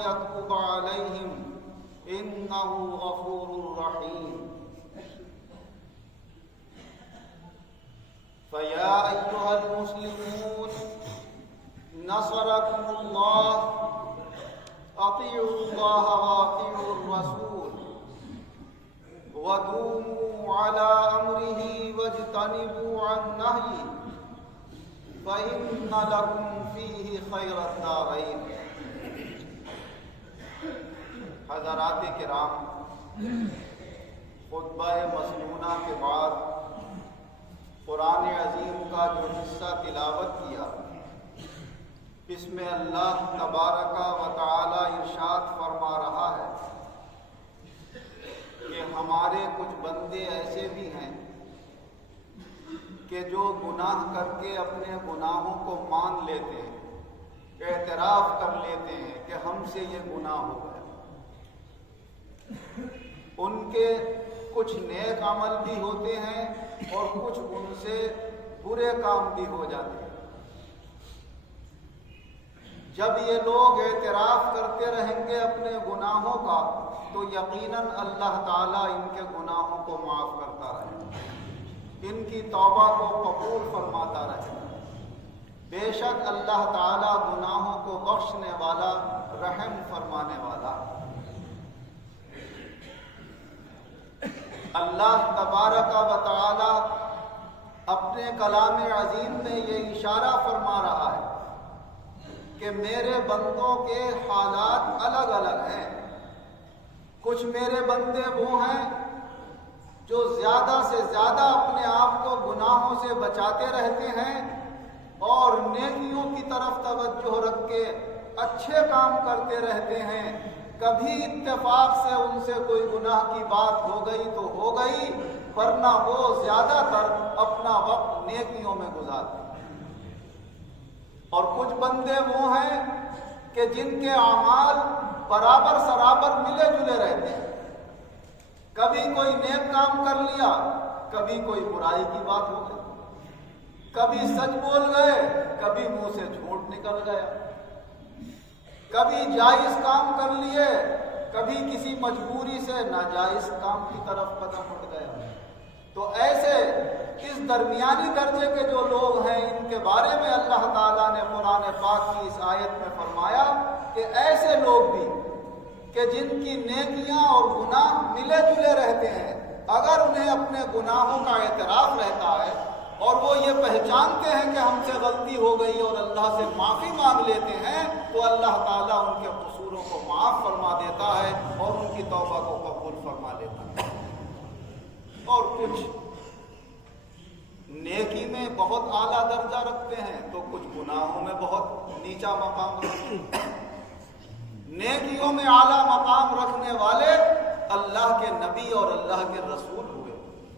يتوب عليهم إنه غفور رحيم فيا أيها المسلمون نصركم الله أطيعوا الله وأطيعوا الرسول ودوموا على أمره واجتنبوا عن نهيه فإن لكم فيه خير الدارين۔ حضرات کرام، خطبہ مسنونہ کے بعد قرآن عظیم کا جو حصہ تلاوت کیا، اس میں اللہ تبارک و تعالی ارشاد فرما رہا ہے کہ ہمارے کچھ بندے ایسے بھی ہیں کہ جو گناہ کر کے اپنے گناہوں کو مان لیتے ہیں، اعتراف کر لیتے ہیں کہ ہم سے یہ گناہ ہو گیا۔ ان کے کچھ نیک عمل بھی ہوتے ہیں اور کچھ ان سے برے کام بھی ہو جاتے ہیں۔ جب یہ لوگ اعتراف کرتے رہیں گے اپنے گناہوں کا تو یقیناً اللہ تعالیٰ ان کے گناہوں کو معاف کرتا رہے گا، ان کی توبہ کو قبول فرماتا رہے گا۔ بے شک اللہ تعالیٰ گناہوں کو بخشنے والا، رحم فرمانے والا۔ اللہ تبارک و تعالی اپنے کلام عظیم میں یہ اشارہ فرما رہا ہے کہ میرے بندوں کے حالات الگ الگ ہیں۔ کچھ میرے بندے وہ ہیں جو زیادہ سے زیادہ اپنے آپ کو گناہوں سے بچاتے رہتے ہیں اور نیکیوں کی طرف توجہ رکھ کے اچھے کام کرتے رہتے ہیں۔ کبھی اتفاق سے ان سے کوئی گناہ کی بات ہو گئی تو ہو گئی، ورنہ وہ زیادہ تر اپنا وقت نیکیوں میں گزارتے ہیں۔ اور کچھ بندے وہ ہیں کہ جن کے اعمال برابر سرابر ملے جلے رہتے ہیں، کبھی کوئی نیک کام کر لیا، کبھی کوئی برائی کی بات ہو گئی، کبھی سچ بول گئے، کبھی منہ سے جھوٹ نکل گیا، کبھی جائز کام کر لیے، کبھی کسی مجبوری سے ناجائز کام کی طرف قدم اٹھ گیا۔ تو ایسے اس درمیانی درجے کے جو لوگ ہیں، ان کے بارے میں اللہ تعالیٰ نے قرآن پاک کی اس آیت میں فرمایا کہ ایسے لوگ بھی کہ جن کی نیکیاں اور گناہ ملے جلے رہتے ہیں، اگر انہیں اپنے گناہوں کا اعتراف رہتا ہے اور وہ یہ پہچانتے ہیں کہ ہم سے غلطی ہو گئی اور اللہ سے معافی مانگ لیتے ہیں، تو اللہ تعالیٰ ان کے قصوروں کو معاف فرما دیتا ہے اور ان کی توبہ کو قبول فرما لیتا ہے۔ اور کچھ نیکی میں بہت اعلیٰ درجہ رکھتے ہیں تو کچھ گناہوں میں بہت نیچا مقام رکھتے ہیں۔ نیکیوں میں اعلیٰ مقام رکھنے والے اللہ کے نبی اور اللہ کے رسول ہوئے،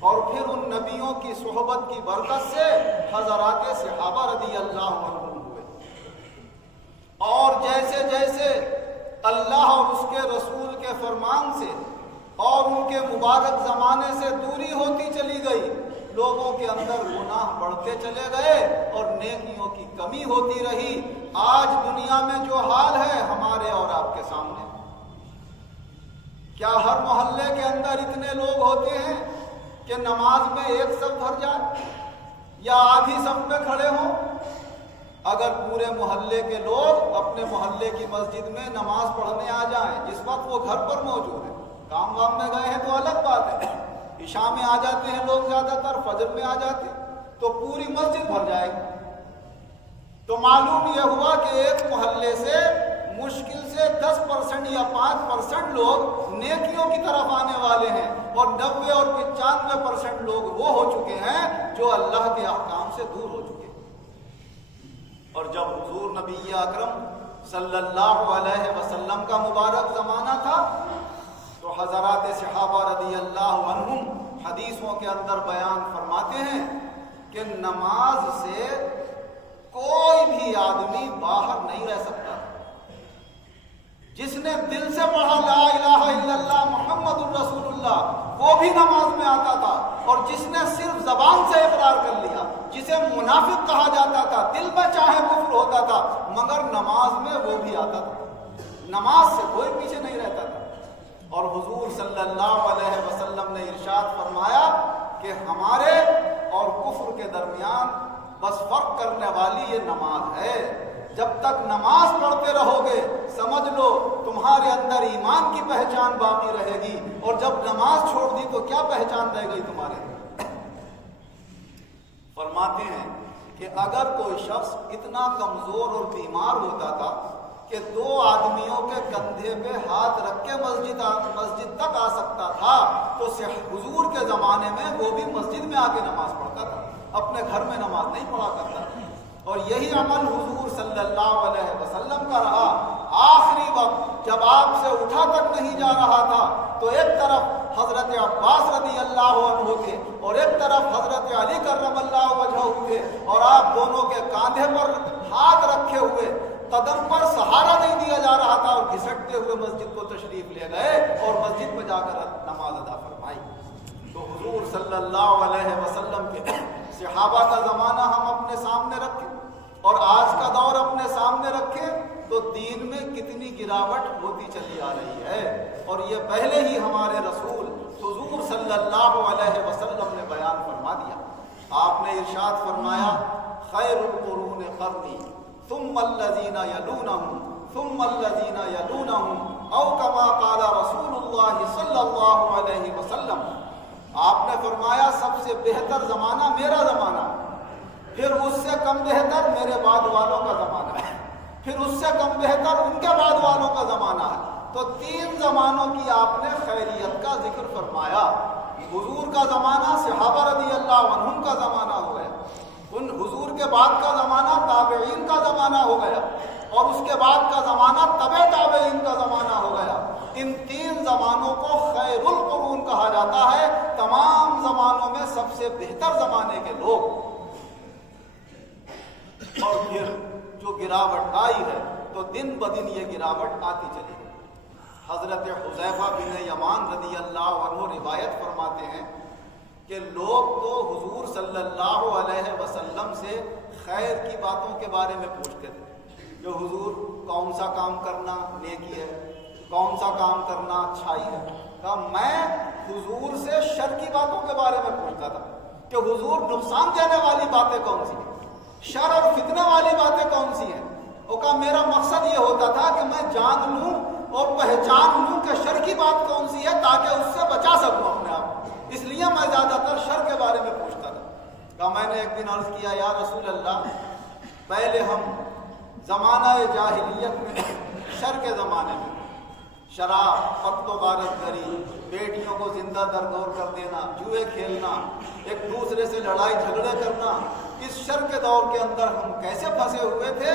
اور پھر ان نبیوں کی صحبت کی برکت سے حضرات صحابہ رضی اللہ عنہم ہوئے۔ اور جیسے جیسے اللہ اور اس کے رسول کے فرمان سے اور ان کے مبارک زمانے سے دوری ہوتی چلی گئی، لوگوں کے اندر گناہ بڑھتے چلے گئے اور نیکیوں کی کمی ہوتی رہی۔ آج دنیا میں جو حال ہے ہمارے اور آپ کے سامنے، کیا ہر محلے کے اندر اتنے لوگ ہوتے ہیں کہ نماز میں ایک صف بھر جائے یا آدھی صف میں کھڑے ہوں؟ اگر پورے محلے کے لوگ اپنے محلے کی مسجد میں نماز پڑھنے آ جائیں، جس وقت وہ گھر پر موجود ہیں، کام وام میں گئے ہیں تو الگ بات ہے، عشاء میں آ جاتے ہیں لوگ، زیادہ تر فجر میں آ جاتے ہیں، تو پوری مسجد بھر جائے گی۔ تو معلوم یہ ہوا کہ ایک محلے سے مشکل سے 10% یا 5% لوگ نیکیوں کی طرف آنے والے ہیں، اور 90 اور 95% لوگ وہ ہو چکے ہیں جو اللہ کے احکام سے دور ہو چکے ہیں۔ اور جب حضور نبی اکرم صلی اللہ علیہ وسلم کا مبارک زمانہ تھا تو حضرات صحابہ رضی اللہ عنہم حدیثوں کے اندر بیان فرماتے ہیں کہ نماز سے کوئی بھی آدمی باہر نہیں رہ سکتا۔ جس نے دل سے پڑھا لا الہ الا اللہ محمد الرسول اللہ، وہ بھی نماز میں آتا تھا، اور جس نے صرف زبان سے اقرار کر لیا، جسے منافق کہا جاتا تھا، دل میں چاہے کفر ہوتا تھا مگر نماز میں وہ بھی آتا تھا۔ نماز سے کوئی پیچھے نہیں رہتا تھا۔ اور حضور صلی اللہ علیہ وسلم نے ارشاد فرمایا کہ ہمارے اور کفر کے درمیان بس فرق کرنے والی یہ نماز ہے۔ جب تک نماز پڑھتے رہو گے سمجھ لو تمہارے اندر ایمان کی پہچان باقی رہے گی، اور جب نماز چھوڑ دی تو کیا پہچان رہ گئی تمہارے؟ فرماتے ہیں کہ اگر کوئی شخص اتنا کمزور اور بیمار ہوتا تھا کہ 2 آدمیوں کے کندھے پہ ہاتھ رکھ کے مسجد تک آ سکتا تھا، تو حضور کے زمانے میں وہ بھی مسجد میں آ کے نماز پڑھتا تھا، اپنے گھر میں نماز نہیں پڑھا کرتا تھا۔ اور یہی عمل حضور صلی اللہ علیہ وسلم کا رہا۔ آخری وقت جب آپ سے اٹھا تک نہیں جا رہا تھا تو ایک طرف حضرت عباس رضی اللہ عنہ تھے اور ایک طرف حضرت علی کرم اللہ وجہہ تھے، اور آپ دونوں کے کاندھے پر ہاتھ رکھے ہوئے، قدم پر سہارا نہیں دیا جا رہا تھا، اور گھسٹتے ہوئے مسجد کو تشریف لے گئے اور مسجد میں جا کر نماز ادا فرمائی۔ تو حضور صلی اللہ علیہ وسلم کے صحابہ کا زمانہ ہم اپنے سامنے رکھیں اور آج کا دور اپنے سامنے رکھیں تو دین میں کتنی گراوٹ ہوتی چلی آ رہی ہے، اور یہ پہلے ہی ہمارے رسول حضور صلی اللہ علیہ وسلم نے بیان فرما دیا۔ آپ نے ارشاد فرمایا خیر القرون قرنی ثم الذین یلونہم ثم الذین یلونہم او کما قال رسول اللہ صلی اللہ علیہ وسلم۔ آپ نے فرمایا سب سے بہتر زمانہ میرا زمانہ، پھر اس سے کم بہتر میرے بعد والوں کا زمانہ ہے، پھر اس سے کم بہتر ان کے بعد والوں کا زمانہ ہے۔ تو 3 زمانوں کی آپ نے خیریت کا ذکر فرمایا۔ حضور کا زمانہ صحابہ رضی اللہ عنہم کا زمانہ ہو گیا، ان حضور کے بعد کا زمانہ تابعین کا زمانہ ہو گیا، اور اس کے بعد کا زمانہ تبع تابعین کا زمانہ ہو گیا۔ ان 3 زمانوں کو خیر القرون کہا جاتا ہے، تمام زمانوں میں سب سے بہتر زمانے کے لوگ۔ اور پھر جو گراوٹ آئی ہے تو دن بدن یہ گراوٹ آتی چلی گئی۔ حضرت حذیفہ بن یمان رضی اللہ عنہ روایت فرماتے ہیں کہ لوگ تو حضور صلی اللہ علیہ وسلم سے خیر کی باتوں کے بارے میں پوچھتے تھے کہ حضور کون سا کام کرنا نیکی ہے، کون سا کام کرنا اچھائی ہے۔ کہا میں حضور سے شر کی باتوں کے بارے میں پوچھتا تھا کہ حضور نقصان دینے والی باتیں کون سی ہیں، شر اور فتنے والی باتیں کون سی ہیں۔ وہ کہا میرا مقصد یہ ہوتا تھا کہ میں جان لوں اور پہچان لوں کہ شر کی بات کون سی ہے تاکہ اس سے بچا سکوں اپنے آپ کو، اس لیے میں زیادہ تر شر کے بارے میں پوچھتا تھا۔ کہا میں نے ایک دن عرض کیا یا رسول اللہ، پہلے ہم زمانہ جاہلیت میں شر کے زمانے میں شراب، قتل و غارت گری، بیٹیوں کو زندہ درگور کر دینا، جوئے کھیلنا، ایک دوسرے سے لڑائی جھگڑے کرنا، اس شر کے دور کے اندر ہم کیسے پھنسے ہوئے تھے۔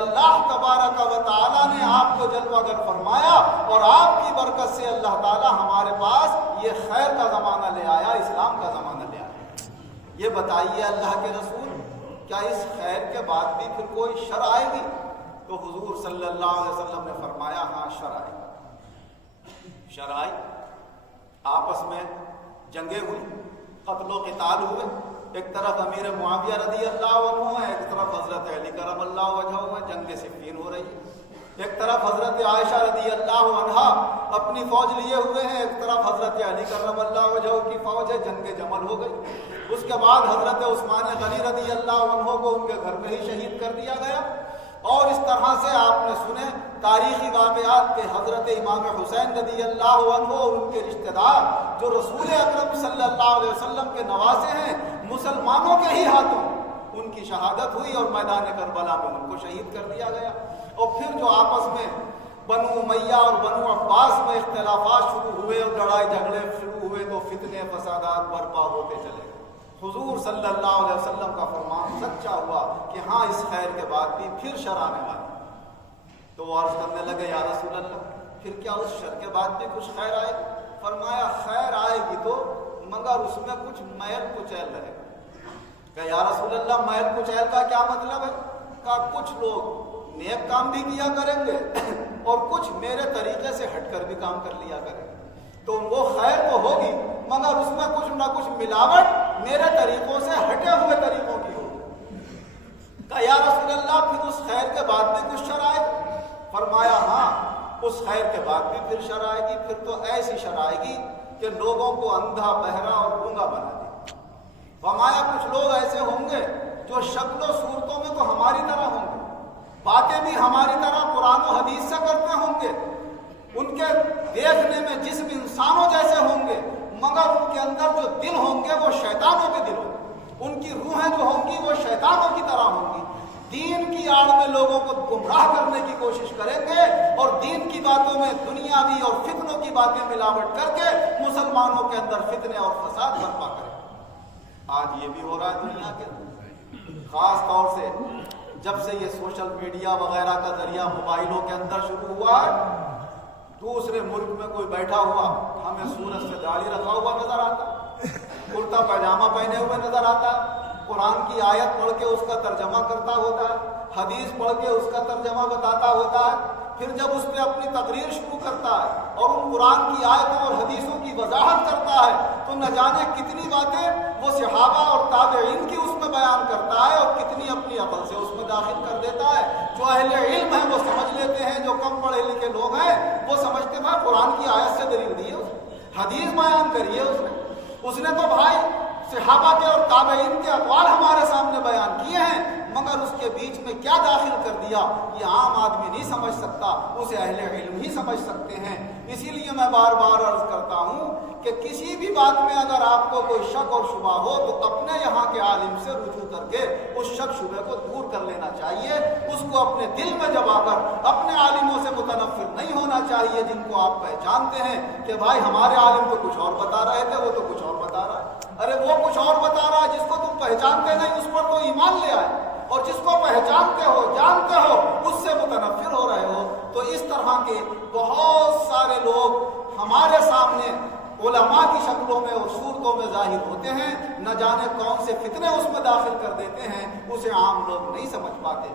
اللہ تبارک و تعالیٰ نے آپ کو جلوہ گر فرمایا اور آپ کی برکت سے اللہ تعالیٰ ہمارے پاس یہ خیر کا زمانہ لے آیا، اسلام کا زمانہ لے آیا۔ یہ بتائیے اللہ کے رسول، کیا اس خیر کے بعد بھی پھر کوئی شر آئے گی؟ تو حضور صلی اللہ علیہ وسلم نے فرمایا ہاں شر آئے، شر آئی۔ آپس میں جنگیں ہوئی، قتل و قتال ہوئے، ایک طرف امیر معاویہ رضی اللہ عنہ ہے، ایک طرف حضرت علی کرم اللہ وجہہ ہے، جنگ صفین ہو رہی ہے، ایک طرف حضرت عائشہ رضی اللہ عنہا اپنی فوج لیے ہوئے ہیں، ایک طرف حضرت علی کرم اللہ وجہہ کی فوج ہے، جنگ جمل ہو گئی۔ اس کے بعد حضرت عثمان غنی رضی اللہ عنہ کو ان کے گھر میں ہی شہید کر دیا گیا۔ اور اس طرح سے آپ نے سنے تاریخی واقعات کہ حضرت امام حسین رضی اللہ عنہ اور ان کے رشتہ دار جو رسول اکرم صلی اللہ علیہ وسلم کے نواسے ہیں، مسلمانوں کے ہی ہاتھوں ان کی شہادت ہوئی اور میدان کربلا میں ان کو شہید کر دیا گیا۔ اور پھر جو آپس میں بنو امیہ اور بنو عباس میں اختلافات شروع ہوئے اور لڑائی جھگڑے شروع ہوئے تو فتنے فسادات برپا ہوتے چلے گئے۔ حضور صلی اللہ علیہ وسلم کا فرمان سچا ہوا کہ ہاں اس خیر کے بعد بھی پھر شر آنے والی۔ تو وہ عرض کرنے لگے یا رسول اللہ، پھر کیا اس شر کے بعد بھی کچھ خیر آئے گی؟ فرمایا خیر آئے گی تو مگر اس میں کچھ میل کچیل رہے گا۔ کہ یا رسول اللہ میل کچیل کا کیا مطلب ہے؟ کہا کچھ لوگ نیک کام بھی کیا کریں گے اور کچھ میرے طریقے سے ہٹ کر بھی کام کر لیا کریں گے، تو وہ خیر تو ہوگی مگر اس میں کچھ نہ کچھ ملاوٹ میرے طریقوں سے ہٹے ہوئے طریقوں کی ہوگی۔ کہا یا رسول اللہ پھر اس خیر کے بعد بھی کچھ شر آئے؟ فرمایا ہاں اس خیر کے بعد بھی پھر شر آئے گی، پھر تو ایسی شر آئے گی کہ لوگوں کو اندھا، بہرا اور گونگا بنا دے گی۔ فرمایا کچھ لوگ ایسے ہوں گے جو شکل و صورتوں میں تو ہماری طرح ہوں گے، باتیں بھی ہماری طرح قرآن و حدیث سے کرتے ہوں گے، ان کے دیکھنے میں جسم انسانوں جیسے ہوں گے، مگر ان کے اندر جو دل ہوں گے وہ شیطانوں کے دل ہوں گے، ان کی روحیں جو ہوں گی وہ شیطانوں کی طرح ہوں گی۔ دین کی آڑ میں لوگوں کو گمراہ کرنے کی کوشش کریں گے اور دین کی باتوں میں دنیاوی اور فتنوں کی باتیں ملاوٹ کر کے مسلمانوں کے اندر فتنے اور فساد برپا کریں۔ آج یہ بھی ہو رہا ہے دنیا کے اندر، خاص طور سے جب سے یہ سوشل میڈیا وغیرہ کا ذریعہ موبائلوں کے اندر شروع ہوا ہے، دوسرے ملک میں کوئی بیٹھا ہوا ہمیں سورج سے داڑھی رکھا ہوا نظر آتا، کرتا پائجامہ پہنے ہوئے نظر آتا، قرآن کی آیت پڑھ کے اس کا ترجمہ کرتا ہوتا ہے، حدیث پڑھ کے اس کا ترجمہ بتاتا ہوتا ہے، پھر جب اس پہ اپنی تقریر شروع کرتا ہے اور ان قرآن کی آیتوں اور حدیثوں کی وضاحت کرتا ہے تو نہ جانے کتنی باتیں وہ صحابہ اور تابعین کی اس میں بیان کرتا ہے اور کتنی اپنی عقل سے اس میں داخل کر دیتا ہے۔ جو اہل علم ہیں وہ سمجھ لیتے ہیں، جو کم پڑھے لکھے لوگ ہیں وہ سمجھتے ہیں قرآن کی آیت سے دلیل دی ہے، حدیث بیان کری ہے اس نے تو بھائی صحابہ کے اور تابعین کے اقوال ہمارے سامنے بیان کیے ہیں، مگر اس کے بیچ میں کیا داخل کر دیا یہ عام آدمی نہیں سمجھ سکتا، اسے اہل علم ہی سمجھ سکتے ہیں۔ اسی لیے میں بار بار عرض کرتا ہوں کہ کسی بھی بات میں اگر آپ کو کوئی شک اور شبہ ہو تو اپنے یہاں کے عالم سے رجوع کر کے اس شک شبہ کو دور کر لینا چاہیے، اس کو اپنے دل میں جما کر اپنے عالموں سے متنفر نہیں ہونا چاہیے جن کو آپ پہچانتے ہیں کہ بھائی ہمارے عالم تو کچھ اور بتا رہے تھے، وہ تو کچھ اور بتا رہا ہے۔ ارے وہ کچھ اور بتا رہا ہے، جس کو تم پہچانتے نہیں اس پر تو ایمان لے آئے، اور جس کو پہچانتے ہو جانتے ہو اس سے متنفر ہو رہے ہو۔ تو اس طرح کے بہت سارے لوگ ہمارے سامنے علماء کی شکلوں میں اور صورتوں میں ظاہر ہوتے ہیں، نہ جانے کون سے فتنے اس میں داخل کر دیتے ہیں، اسے عام لوگ نہیں سمجھ پاتے۔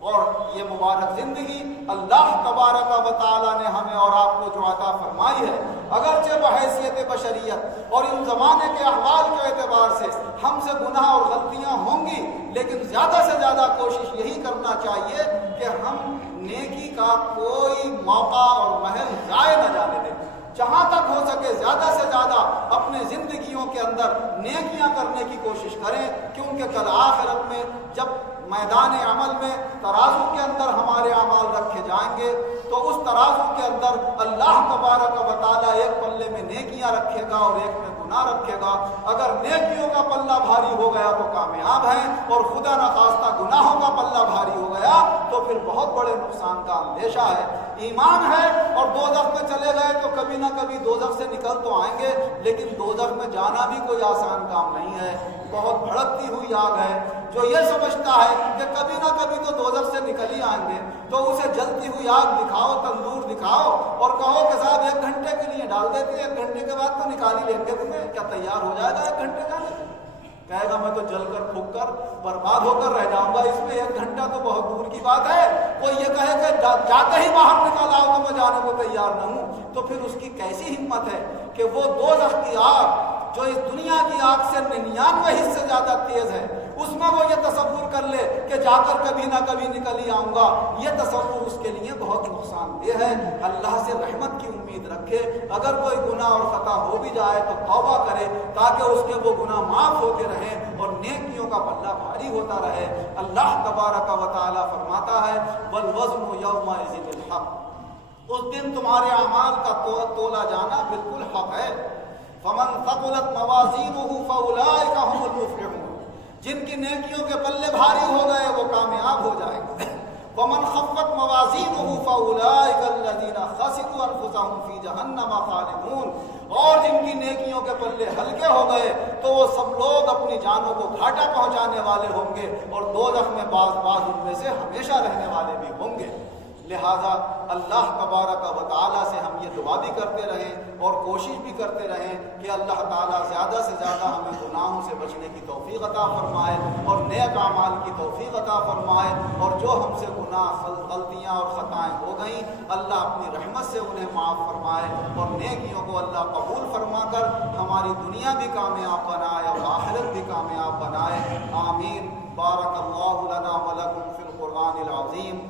اور یہ مبارک زندگی اللہ تبارک و تعالیٰ نے ہمیں اور آپ کو جو عطا فرمائی ہے، اگرچہ بحیثیت بشریت اور ان زمانے کے احوال کے اعتبار سے ہم سے گناہ اور غلطیاں ہوں گی، لیکن زیادہ سے زیادہ کوشش یہی کرنا چاہیے کہ ہم نیکی کا کوئی موقع اور محل ضائع نہ جانے دیں، جہاں تک ہو سکے زیادہ سے زیادہ اپنے زندگیوں کے اندر نیکیاں کرنے کی کوشش کریں، کیونکہ کل آخرت میں جب میدان عمل میں ترازو کے اندر ہمارے اعمال رکھے جائیں گے تو اس ترازو کے اندر اللہ تبارک و تعالیٰ ایک پلے میں نیکیاں رکھے گا اور ایک میں گناہ رکھے گا۔ اگر نیکیوں کا پلہ بھاری ہو گیا تو کامیاب ہیں، اور خدا نخواستہ گناہوں کا پلہ بھاری ہو گیا تو پھر بہت بڑے نقصان کا اندیشہ ہے۔ ایمان ہے اور دوزخ میں چلے گئے تو کبھی نہ کبھی دوزخ سے نکل تو آئیں گے، لیکن دوزخ میں جانا بھی کوئی آسان کام نہیں ہے، بہت بھڑکتی ہوئی آگ ہے۔ جو یہ سمجھتا ہے کہ کبھی نہ کبھی تو دوزخ سے نکل ہی آئیں گے تو اسے جلتی ہوئی آگ دکھاؤ، تندور دکھاؤ اور کہو کہ صاحب 1 گھنٹے کے لیے ڈال دیتے ہیں، 1 گھنٹے کے بعد تو نکال ہی لیں گے تمہیں، کیا تیار ہو جائے گا 1 گھنٹے کا؟ کہے گا میں تو جل کر پھک کر برباد ہو کر رہ جاؤں گا، اس میں 1 گھنٹہ تو بہت دور کی بات ہے۔ کوئی یہ کہے کہ جاتے ہی باہر نکال آؤ تو میں جانے کو تیار نہ ہوں، تو پھر اس کی کیسی ہمت ہے کہ وہ دوزخ کی آگ جو اس دنیا کی آگ سے 99 حصے زیادہ تیز ہے، اس میں وہ یہ تصور کر لے کہ جا کر کبھی نہ کبھی نکل ہی آؤں گا، یہ تصور اس کے لیے بہت نقصان دہ ہے۔ اللہ سے رحمت کی امید رکھے، اگر کوئی گناہ اور خطا ہو بھی جائے تو توبہ کرے تاکہ اس کے وہ گناہ معاف ہوتے رہیں اور نیکیوں کا پلہ بھاری ہوتا رہے۔ اللہ تبارک و تعالیٰ فرماتا ہے والوزن یومئذ الحق، اس دن تمہارے اعمال کا تولا جانا بالکل حق ہے۔ فمن ثقلت موازینہ فاولئک هم المفلحون، جن کی نیکیوں کے پلے بھاری ہو گئے وہ کامیاب ہو جائیں گے۔ ومن خفت موازینہ فاولئک الذین خسروا انفسهم فی جہنم خالدون، اور جن کی نیکیوں کے پلے ہلکے ہو گئے تو وہ سب لوگ اپنی جانوں کو گھاٹا پہنچانے والے ہوں گے اور دوزخ میں بعض ان میں سے ہمیشہ رہنے والے بھی ہوں گے۔ لہذا اللہ تبارک و تعالیٰ سے ہم یہ دعا بھی کرتے رہیں اور کوشش بھی کرتے رہیں کہ اللہ تعالیٰ زیادہ سے زیادہ ہمیں گناہوں سے بچنے کی توفیق عطا فرمائے اور نیک اعمال کی توفیق عطا فرمائے، اور جو ہم سے گناہ غلطیاں اور خطائیں ہو گئیں اللہ اپنی رحمت سے انہیں معاف فرمائے اور نیکیوں کو اللہ قبول فرما کر ہماری دنیا بھی کامیاب بنائے اور آخرت بھی کامیاب بنائے۔ آمین۔ بارک اللہ لنا ولکم فی القرآن العظیم۔